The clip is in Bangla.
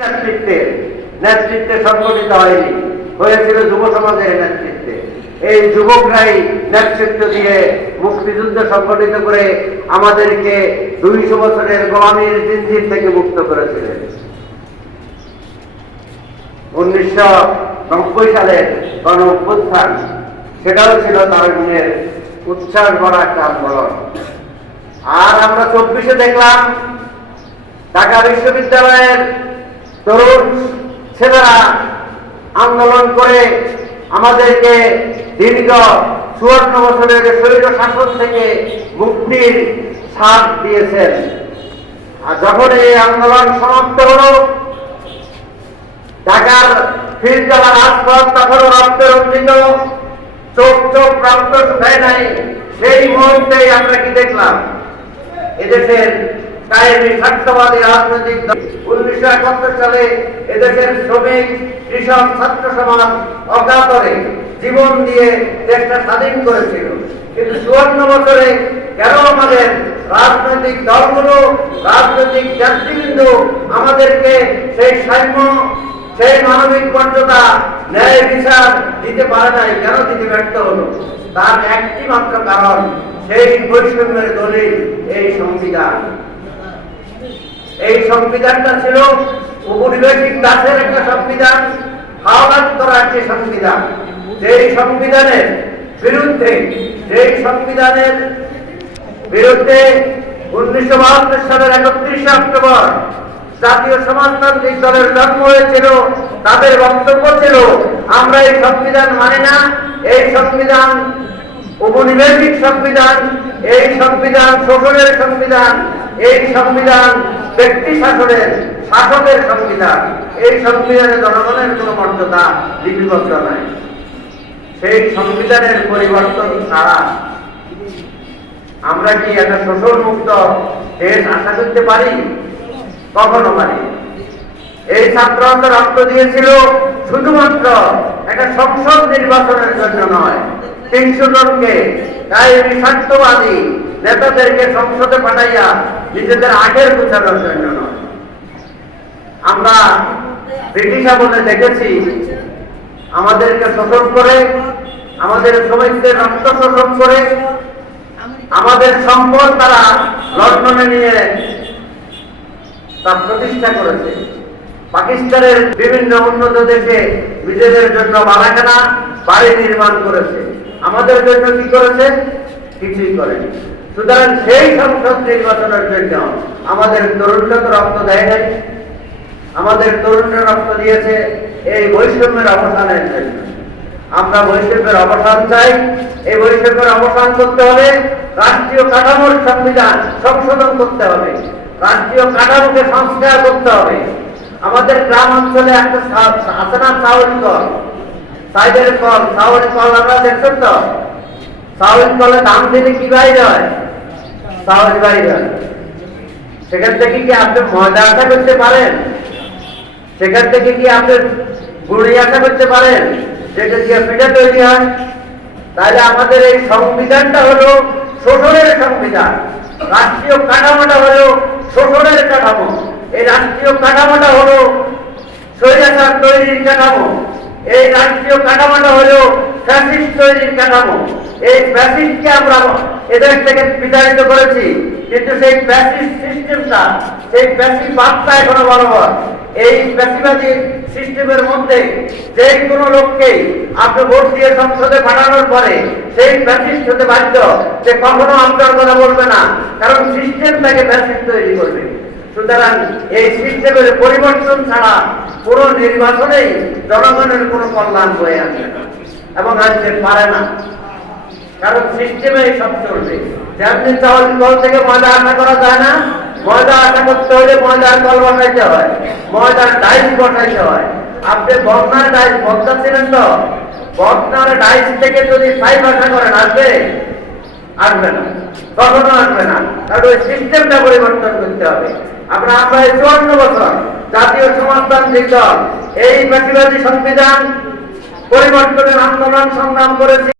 নেতৃত্বে সংগঠিত হয়নি, হয়েছিল যুব সমাজের নেতৃত্বে। এই যুবকরাই নেতৃত্ব দিয়ে মুক্তিযুদ্ধ সংগঠিত করে আমাদেরকে 200 বছরের গোলামীর জিঞ্জির থেকে মুক্ত করেছিলেন। 1990 সালের গণ অভ্যুত্থান, সেটাও ছিল তারুণ্যের উচ্ছ্বাস ভরা একটা আন্দোলন। আর আমরা 24-এ দেখলাম ঢাকা বিশ্ববিদ্যালয়ের তরুণ ছেলেরা আন্দোলন করে আমাদেরকে দীর্ঘ 54 বছরের স্বৈর শাসন থেকে মুক্তির ছাপ দিয়েছেন। আর যখন এই আন্দোলন সমাপ্ত হল, ঢাকার ফিরজালা রাজপথ তখনও রক্তে রঞ্জিত, চোখ চোখ রক্ত শুকায় নাই। সেই মুহূর্তে আমরা কি দেখলাম? এদেশের কায়েমি স্বার্থবাদী রাজনৈতিক দল 1971 সালে এদেশের শ্রমিক, কৃষক, ছাত্র সমাজ অকাতরে জীবন দিয়ে দেশটা স্বাধীন করেছিল। কিন্তু 54 বছরে কেন আমাদের রাজনৈতিক দলগুলো, রাজনৈতিক নেতৃবৃন্দ আমাদেরকে সেই সাম্য, সেই মানবিক মর্যাদা, ন্যায় বিচার দিতে পারে নাই? কেন দিতে ব্যর্থ হলো? তার একটি মাত্র কারণ, সেই বৈষম্যের দলিল এই সংবিধান। এই সংবিধানটা ছিল উপনিবেশিক দাসের একটা সংবিধান, হাওলাত করা একটি সংবিধান। যেই সংবিধানের বিরুদ্ধে 1972 সালের 31 অক্টোবর জাতীয় সমাজতান্ত্রিক দলের জন্ম হয়েছিল। তাদের বক্তব্য ছিল, আমরা এই সংবিধান মানি না, এই সংবিধান উপনিবেশিক সংবিধান, এই সংবিধান শোষণের সংবিধান, এই সংবিধান ব্যক্তি শাসনের, শাসকের সংবিধান। এই সংবিধানে জনগণের কোনো মর্যাদা লিপিবদ্ধ নাই। সেই সংবিধানের পরিবর্তন ছাড়া আমরা কি একটা শোষণ মুক্ত দেশ আশা করতে পারি? কখনো পারি। এই ছাত্ররা রক্ত দিয়েছিল শুধুমাত্র একটা সংসদ নির্বাচনের জন্য নয়, 300 জনকে কায়েমি স্বার্থবাদী নেতাদেরকে সংসদে পাঠাইয়া নিজেদের আখের গুছানোর জন্য নয়। আমরা ব্রিটিশ আমলে দেখেছি, আমাদেরকে শোষণ করে, আমাদের শ্রমিকদের রক্ত শোষণ করে, আমাদের সম্পদ তারা লন্ডনে নিয়ে তা প্রতিষ্ঠা করেছে। পাকিস্তানের বিভিন্ন উন্নত দেশে নিজেদের জন্য বালাখানা, বাড়ি নির্মাণ করেছে। আমাদের জন্য কি করেছে? কিছুই করেনি। সুতরাং সেই সংসদ নির্বাচনের জন্য আমাদের তরুণরা তো রক্ত দেয় নাই। আমাদের তরুণরা রক্ত দিয়েছে এই বৈষম্যের অবসানের জন্য। আমরা বৈষম্যের অবসান চাই। এই বৈষম্যের অবসান করতে হলে রাষ্ট্রীয় কাঠামোর সংবিধান সংশোধন করতে হবে, রাষ্ট্রীয় কাঠামোকে সংস্কার করতে হবে। আমাদের গ্রাম অঞ্চলে একটা আছে না, চাউল কল, সাইডের কল, চাউল কল, আমরা দেখছেন তো? চাউল কলে দাম দিলে কি বাইরে হয়? চাউল বাইরে হয়। সেখান থেকে কি আপনি ময়দা আশা করতে পারেন? সেখান থেকে কি আপনি গুড়ি আশা করতে পারেন যেটা দিয়ে পিঠা তৈরি হয়? তাহলে আমাদের এই সংবিধানটা হলো শোষণের সংবিধান, রাষ্ট্রীয় কাঠামোটা হলো শোষণের কাঠামো। এই রাষ্ট্রীয় কাঠামোটা হলো স্বৈরাচার তৈরির কাঠামো। এই রাষ্ট্রীয় কাঠামোটা হলো ফ্যাসিস্ট তৈরির কাঠামো। এই ফ্যাসিস্টকে আমরা এদের থেকে বিতাড়িত করেছি, কিন্তু সেই ফ্যাসিস্ট সিস্টেমটা, সেই ফ্যাসিস্ট বার্তা এখনো বলবৎ। এই ফ্যাসিবাদী সিস্টেমের মধ্যে যে কোনো লোককে আপনি ভোট দিয়ে সংসদে পাঠানোর পরে সেই ফ্যাসিস্ট হতে বাধ্য, যে কখনো আপনার কথা বলবে না, কারণ সিস্টেম তাকে ফ্যাসিস্ট তৈরি করবে। সুতরাং এই সিস্টেমের পরিবর্তন ছাড়া পুরো নির্বাচনেই জনগণের কোনো কল্যাণ হয়ে আসে না এবং আসতে পারে না, কারণ সিস্টেমে সব চলবে। যেমনি চাউল কল থেকে ময়দা আশা করা যায় না, ময়দা আশা করতে হলে ময়দার কল বসাইতে হয়, ময়দার ডাইস বসাইতে হয়। আপনি বন্যার ডাইস বসাচ্ছিলেন তো, বন্যার ডাইস থেকে যদি 5 আশা করেন, আসবে? আসবে না, কখনো আসবে না। কারণ ওই সিস্টেমটা পরিবর্তন করতে হবে। আমরা 54 বছর জাতীয় সমাজতান্ত্রিক দল এই ফ্যাসিবাদী সংবিধান পরিবর্তনের আন্দোলন সংগ্রাম করেছি।